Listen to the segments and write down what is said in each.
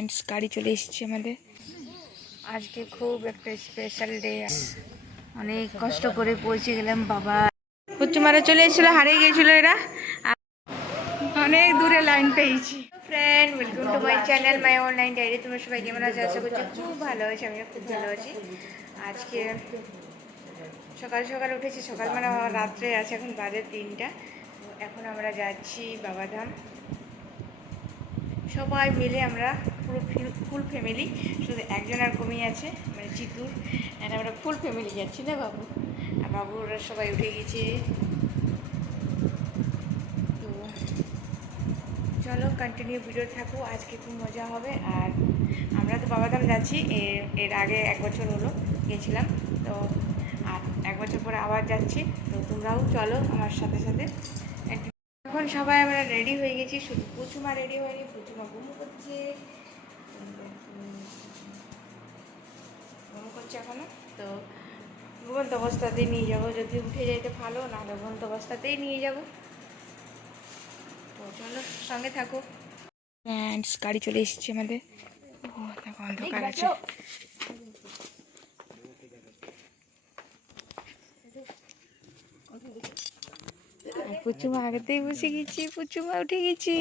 Friends গাড়ি চলে এসেছে আমাদের। আজকে খুব একটা স্পেশাল ডে, অনেক কষ্ট করে পৌঁছে গেলাম। বাবা পুচুমারা চলে এসেছিল, হারিয়ে গিয়েছিল এরা, অনেক দূরে লাইন পেয়েছি। Friend welcome to my channel my online diary. তোমরা সবাই কেমন আছো? আশা করছি খুব ভালো আছি, আমিও খুব ভালো আছি। আজকে সকাল সকাল উঠেছি, সকাল মানে রাত্রে আছে, এখন বাজে 3টা। এখন আমরা যাচ্ছি বাবাধাম, সবাই মিলে আমরা পুরো ফুল ফ্যামিলি, শুধু একজন আর কমই আছে মানে চিতুর, আর আমরা ফুল ফ্যামিলি যাচ্ছি না বাবু, আর বাবুরা সবাই উঠে গেছে। তো চলো কন্টিনিউ ভিডিও থাকো, আজকে খুব মজা হবে। আর আমরা তো বাবাধাম যাচ্ছি, এর আগে 1 বছর হলো গেছিলাম, তো আর 1 বছর পরে আবার যাচ্ছি। তো তোমরাও চলো আমার সাথে সাথে। এখন সবাই আমরা রেডি হয়ে গেছি, শুধু পুচুমা রেডি হয়নি, পুচুমা ঘুমো করছে এখনো। তো ঘুমন্ত অবস্থাতেই নিয়ে যাবো, যদি উঠে যাইতে ভালো, নাহলে ঘুমন্ত অবস্থাতেই নিয়ে যাবো। তো চলো সঙ্গে থাকো। ফ্রেন্ডস গাড়ি চলে এসেছে আমাদের, অন্ধকার আছে। পুচুমা আগেতেই বসে গেছি, পুচুমা উঠে গেছি।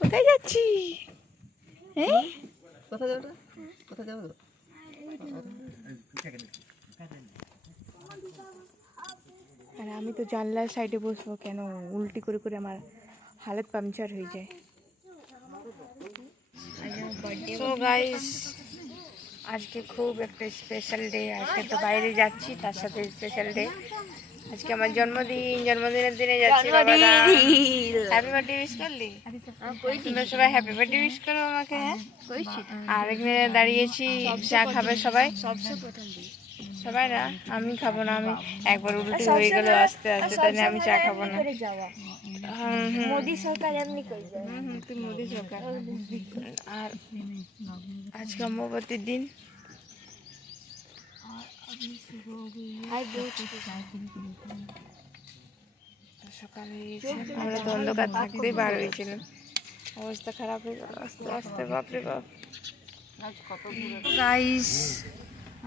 কোথায় যাচ্ছি? হ্যাঁ কোথায় যাবো? কোথায় যাবো? আর আমি তো জানলার সাইডে বসবো কেন, উল্টি করে করে আমার হালত পাংচার হয়ে যায়। সো গাইস আজকে খুব একটা স্পেশাল ডে, আজকে তো বাইরে যাচ্ছি, তার সাথে স্পেশাল ডে। আজকে আমার জন্মদিনের দিনে যাচ্ছি। হ্যাপি বার্থডে উইশ করলি? তোমরা সবাই হ্যাপি বার্থডে উইশ করো আমাকে। হ্যাঁ আর এখানে দাঁড়িয়েছি, চা খাবে সবাই। সবাই না, আমি খাবো না, আমি একবার উল্টি হয়ে গেল আস্তে আস্তে, তাই আমি চা খাবো না। মোদি সরকার এমনি করে যায়। তুই মোদি সরকার। আর আজকে অমাবস্যার দিন, সকালে আমরা তো অন্ধকার থাকতেই বার হয়েছিলাম, অবস্থা খারাপ হয়ে গেল আস্তে আস্তে। বাপরে বাপ গাইস,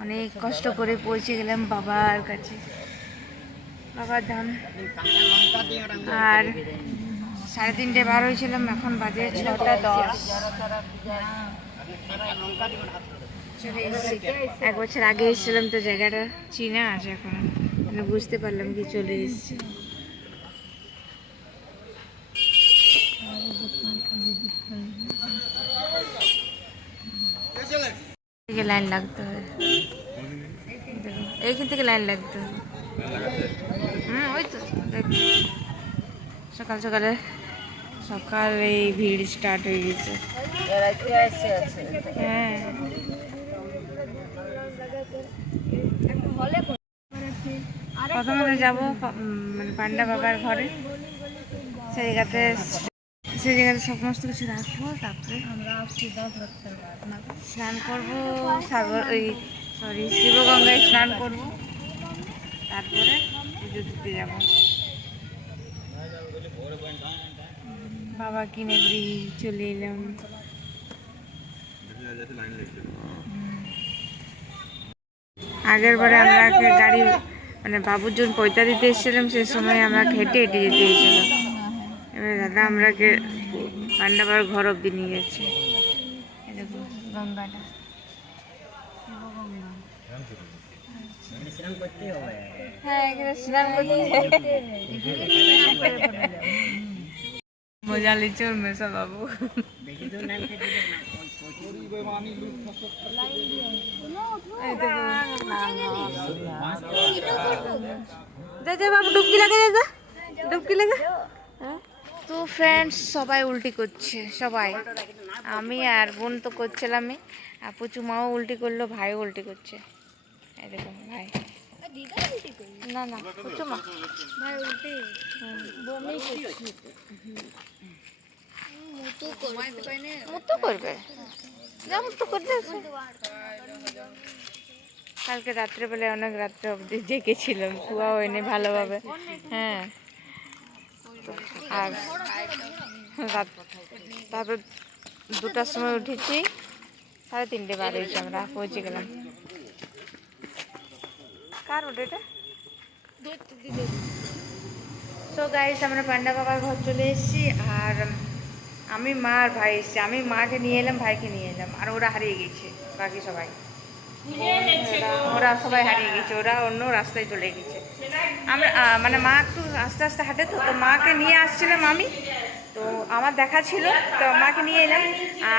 অনেক কষ্ট করে পৌঁছে গেলাম বাবার কাছে, বাবার ধাম। আর 3:30 বার হয়েছিলাম, এখন বাজে 6:10। চলে এসেছি, 1 বছর আগে এসেছিলাম, তো জায়গাটা চিনা আছে এখন, মানে বুঝতে পারলাম কি চলে এসেছি। লাইন লাগতে হয়, এইখান থেকে লাইন লাগতে হয়। ওই তো সকাল সকালে ভিড় স্টার্ট হয়ে গেছে। হ্যাঁ প্রথমে যাবো মানে পান্ডা বাবার ঘরে, সেই জায়গাতে সমস্ত কিছু রাখবো, তারপরে আমরা স্নান করবো, শিবগঙ্গায় স্নান করবো, তারপরে পুজো দিতে যাবো। বাবা কিনে চলে এলাম। আগের বারে আমরা গাড়ি মানে বাবুর জন্য পয়সা দিতে এসেছিলাম, সে সময় আমরা হেঁটে হেঁটে যেতে হয়েছিল। এবার দাদা আমরাকে পান্ডাবার ঘর অব্দি নিয়ে যাচ্ছে। গঙ্গাটা হ্যাঁ, এখানে স্নান করতে মজা লিচ্ছে ওর মেসা বাবু। বাবু ডুবকি লাগে, ডুবকি লাগে। তো ফ্রেন্ডস সবাই উল্টি করছে, সবাই, আমি আর বোন তো করছিলামই, আর পুচুমাও উল্টি করলো, ভাইও উল্টি করছে। এই দেখুন ভাই, না না পুচুমা ভাই উল্টি বমি করছে। মুতো করবে, যা মুতো করতে। কালকে রাত্রেবেলায় অনেক রাত্রে অবধি জেগেছিলাম, শুয়া হয়নি ভালোভাবে। হ্যাঁ আর তারপর 2টার সময় উঠেছি, 3:30 বার হয়েছে, আমরা পৌঁছে গেলাম। কার ওটা এটা? সো গাইস, আমরা পান্ডা বাবার ঘর চলে এসেছি। আর আমি, মা আর ভাই এসেছি। আমি মাকে নিয়ে এলাম, ভাইকে নিয়ে এলাম। আর ওরা হারিয়ে গেছে, বাকি সবাই, ওরা সবাই হারিয়ে গেছে। ওরা অন্য রাস্তায় চলে গেছে। আমরা মানে মা একটু আস্তে আস্তে হাঁটে, তো মাকে নিয়ে আসছিলাম আমি। তো আমার দেখা ছিল, তো মাকে নিয়ে এলাম।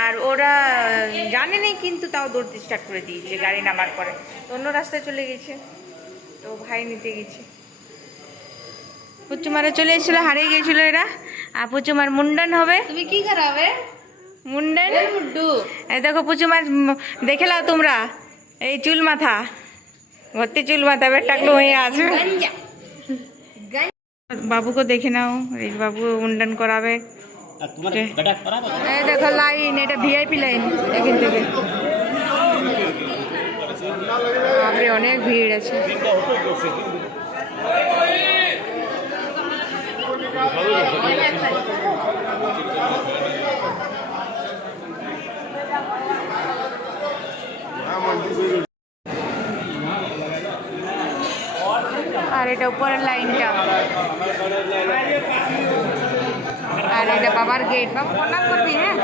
আর ওরা জানেনি, কিন্তু তাও দৌড়তে স্টার্ট করে দিয়েছে গাড়ি নামার পরে। তো অন্য রাস্তায় চলে গেছে, তো ভাই নিতে গেছে। পুচুমারা চলে এসেছিল, হারিয়ে গেছিল এরা। আর পুচুমার মুন্ডন হবে। তুমি কি করাবে? মুন্ডন। মুড্ডু এই দেখো পুচুমার, দেখে নাও তোমরা, এই চুল মাথা ভর্তি, চুল মাথা টাকলু হয়ে আসবে। বাবুকে দেখে নাও, এই বাবু মুন্ডন করাবে। এই দেখো লাইন, এটা ভিআইপি লাইন এখান থেকে। বাপরে, অনেক ভিড় আছে। আর এটা উপরের লাইনটা, আর এটা বাবার গেট। বাবা প্রণাম করবি? হ্যাঁ,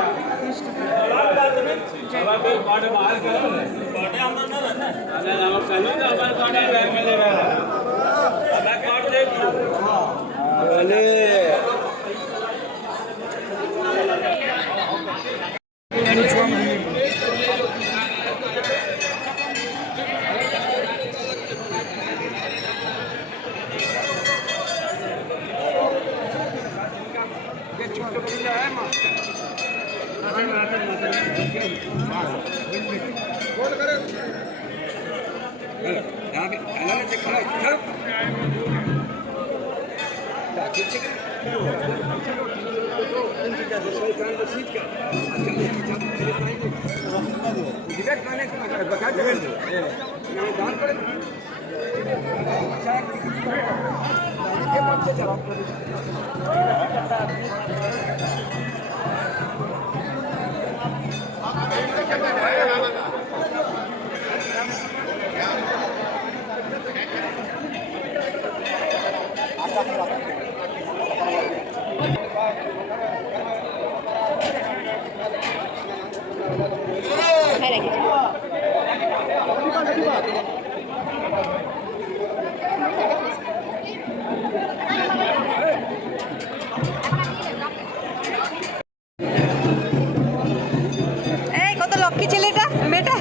এই কত লক্ষ্মী ছেলেটা, মেয়েটা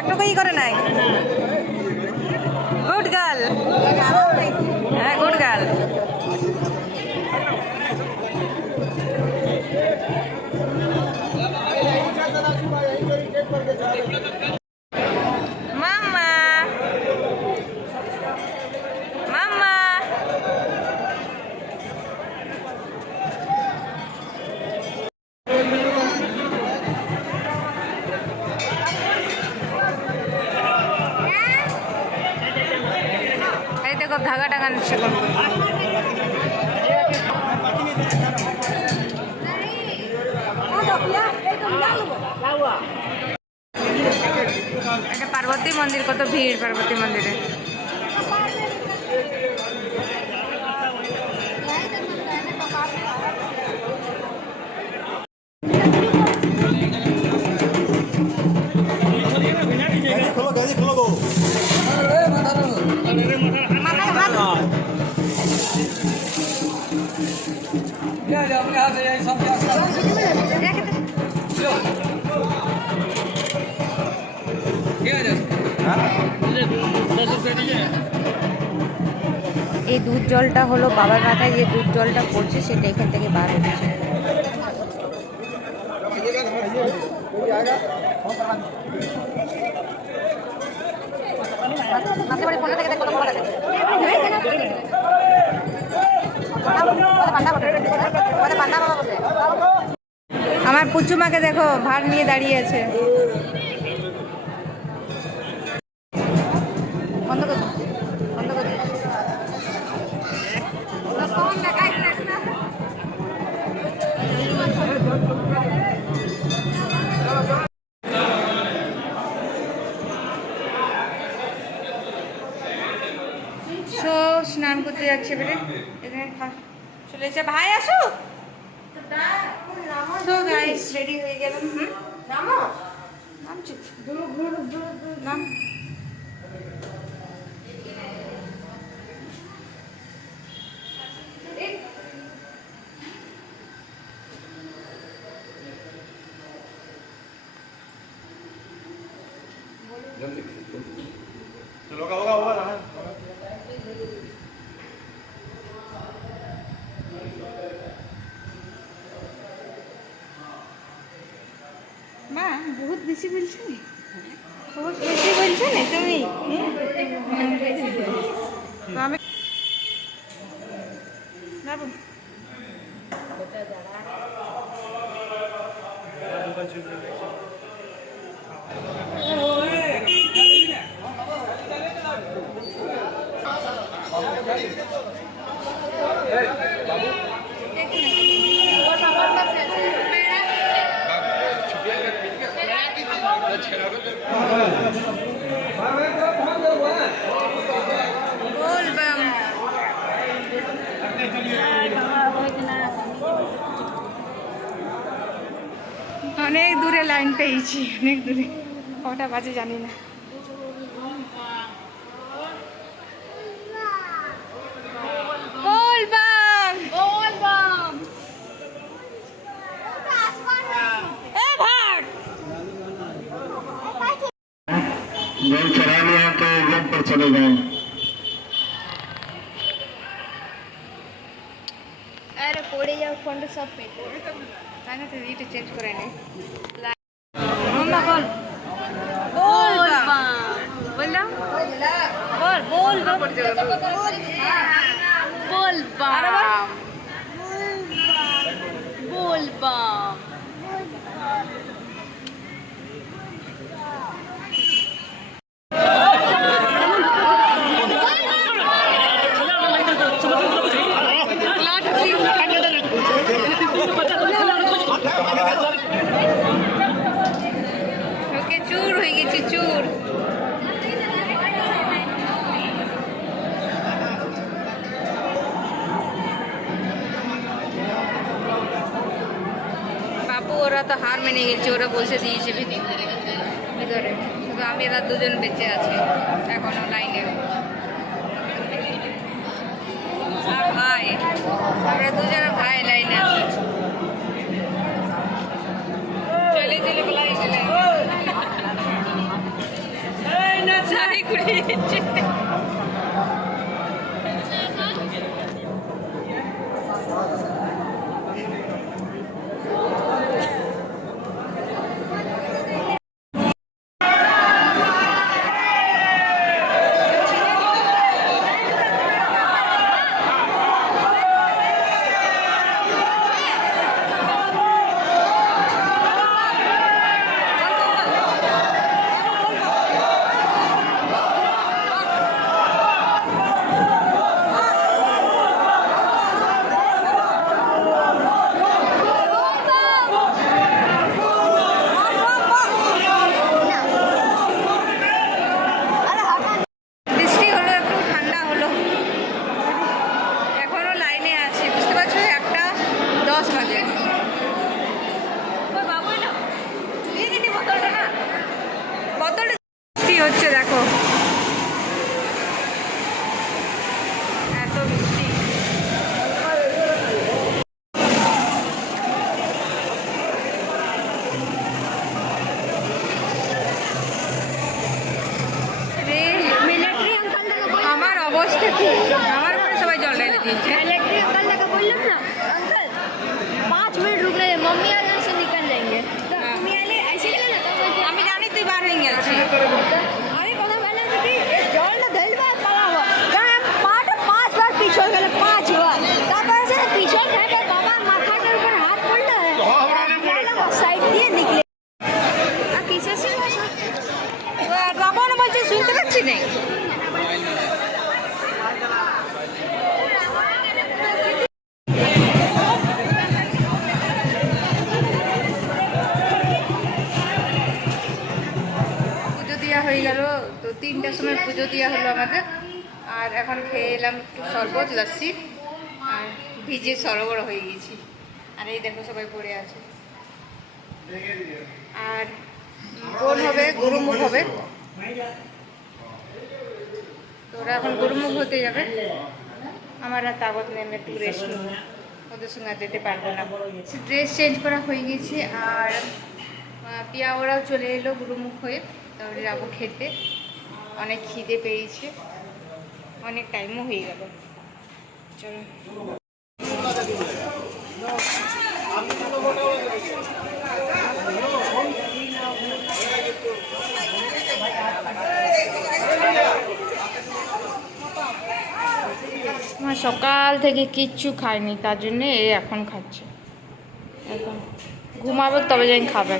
একটুকু ই করে নাই। গুড গার্ল, হ্যাঁ গুড গার্ল। মাম্মা, মাম্মা, এই দেখো ধাগা টাঙানো ছিল। এটা পার্বতী মন্দির, কত ভিড় পার্বতী মন্দিরে। এই দুধ জলটা হলো বাবার মাথায় যে দুধ জলটা পড়ছে, সেটা এখান থেকে বার হচ্ছে। আমার পুচুমাকে দেখো, ভার নিয়ে দাঁড়িয়ে আছে। বন্ধ করে, বন্ধ করে। করতে যাচ্ছে এবারে এখানে চলে এসে ভাই আসো তো গাইস রেডি হয়ে গেলাম নামো নামছি নাম चलो होगा होगा होगा रहा মা বহুত বেশি বলছো নি বহুত বেশি বলছো না তুমি আমি যাবো অনেক দূরে লাইন পেয়েছি অনেক দূরে কটা বাজে জানি না বলবাম বলবাম এ ভাট जब चढ़ा लिया तो एकदम पर चले गए अरे पड़े जाओ फंड सब पे তাই না তো এইটা চেঞ্জ করে নে মাম্মা বল বলবাম বললাম বল বল बोलबाम बोलबाम ওকে চুর হয়ে গেছে চুর বাবু ওরা তো হার মেনে গেছে ওরা বসে দিয়েছে ভিতরে শুধু আমি এরা দুজন বেঁচে আছে এখনো লাইনে আর ভাই আমরা দুজনে ভাই লাইনে আছে চলে চলে বলা চলে চাই কুড়িয়ে দিচ্ছে বৃষ্টি হলো একটু ঠান্ডা হলো এখনো লাইনে আছে বুঝতে পারছো 1:10 বাজে বোতলটা বৃষ্টি হচ্ছে দেখো এত বৃষ্টি मिलिट्री अंकल ने बोला আমার অবস্থা কি আমার ঘরে সবাই জল ঢেলে দিয়েছে मिलिट्री अंकल ने बोला ना अंकल 5 मिनट रुक रहे मम्मी आ जाए से निकल जाएंगे तो मम्मी आले ऐसे ही ना तो আমি জানি তুই বার হয়ে গেছিস अरे কথা বলে কি জল না ধইলবা পালা हुआ जहां पाट 5 बार पीछे गए 5 बार তারপর से पीछे गए बाबा মাথাটার উপর হাত পড়লো साइड দিয়ে निकले আর কিসে ছিল রাবণ বলছে শুনতে পাচ্ছি না পুজো দেওয়া হয়ে গেল তো 3টার সময় পুজো দেওয়া হলো আমাদের আর এখন খেয়ে এলাম একটু শরবত লস্যি, আর ভিজে সরোবর হয়ে গেছি। আর এই দেখো সবাই পড়ে আছে। আর বোন হবে, গুরুমুখ হবে, তো ওরা এখন গুরুমুখ হতে যাবে। আমার আর তাগত নেই, আমি একটু রেস্ট নেবো, ওদের সঙ্গে আর যেতে পারবো না। ড্রেস চেঞ্জ করা হয়ে গেছে, আর পিয়া ওরাও চলে এলো গুরুমুখ হয়ে, তাহলে যাবো খেতে। অনেক খিদে পেয়েছে, অনেক টাইমও হয়ে গেল। চলো আমার সকাল থেকে কিচ্ছু খাইনি, তার জন্যে এই এখন খাচ্ছে। এখন ঘুমাবো তবে যাই খাবে।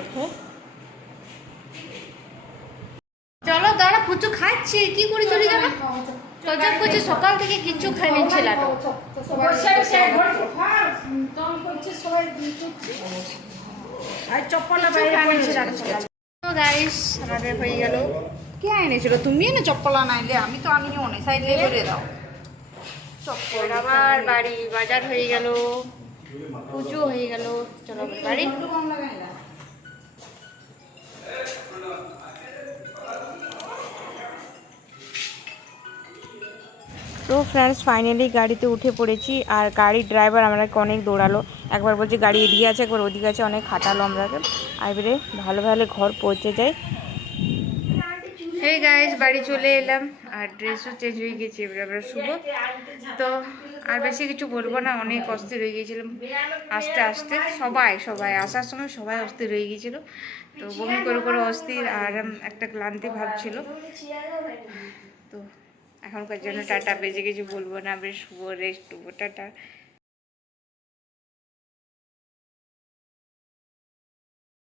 চলো দাঁড়া, পুচু খাচ্ছে, কি করে চলে যাবে? তজব করছে সকাল থেকে কিচ্ছু খাইনি ছেলেটা। আমাদের হয়ে গেল। কে এনেছিল? তুমি এনে চপ্পল আনাইলে? আমি তো আনিও না, সাইড করে দাও চপ্পল। আবার বাড়ি বাজার হয়ে গেল, পুজো হয়ে গেল। চলো বাড়ি। তো ফ্রেন্ডস ফাইনালি গাড়িতে উঠে পড়েছি, আর গাড়ির ড্রাইভার আমাকে অনেক দৌড়ালো। একবার বলছে গাড়ি এদিকে আছে, একবার ওদিকে আছে, অনেক খাটালো আমরাকে। আর এবারে ভালো ভালো ঘর পৌঁছে যাই। এই গাইস বাড়ি চলে এলাম, আর ড্রেসও চেঞ্জ হয়ে গেছে, এবারে আমরা শুভ। তো আর বেশি কিছু বলবো না, অনেক অস্থির হয়ে গিয়েছিলাম আস্তে আস্তে। সবাই আসার সময় সবাই অস্থির হয়ে গিয়েছিল, তো বমি করে অস্থির, আর একটা ক্লান্তি ভাব ছিল। তো এখনকার জন্য টাটা, বেজে কিছু বলবো না, বেশ শুভ, রেস্ট নেবো, টাটা।